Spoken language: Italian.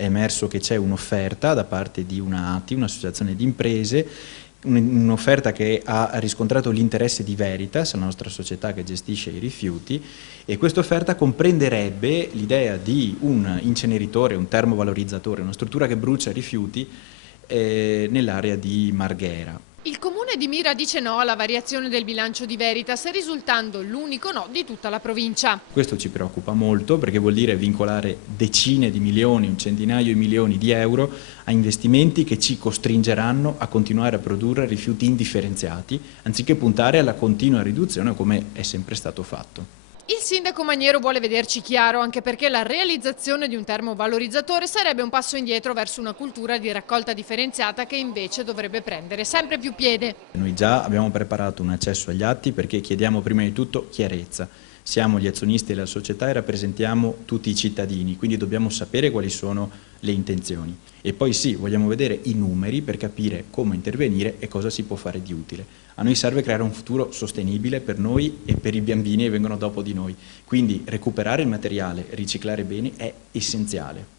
è emerso che c'è un'offerta da parte di una ATI, un'associazione di imprese, un'offerta che ha riscontrato l'interesse di Veritas, la nostra società che gestisce i rifiuti, e questa offerta comprenderebbe l'idea di un inceneritore, un termovalorizzatore, una struttura che brucia rifiuti nell'area di Marghera. Il comune di Mira dice no alla variazione del bilancio di Veritas, risultando l'unico no di tutta la provincia. Questo ci preoccupa molto perché vuol dire vincolare decine di milioni, un centinaio di milioni di euro a investimenti che ci costringeranno a continuare a produrre rifiuti indifferenziati, anziché puntare alla continua riduzione come è sempre stato fatto. Il sindaco Maniero vuole vederci chiaro, anche perché la realizzazione di un termovalorizzatore sarebbe un passo indietro verso una cultura di raccolta differenziata che invece dovrebbe prendere sempre più piede. Noi già abbiamo preparato un accesso agli atti perché chiediamo prima di tutto chiarezza. Siamo gli azionisti della società e rappresentiamo tutti i cittadini, quindi dobbiamo sapere quali sono le intenzioni. E poi sì, vogliamo vedere i numeri per capire come intervenire e cosa si può fare di utile. A noi serve creare un futuro sostenibile per noi e per i bambini che vengono dopo di noi. Quindi recuperare il materiale, riciclare bene è essenziale.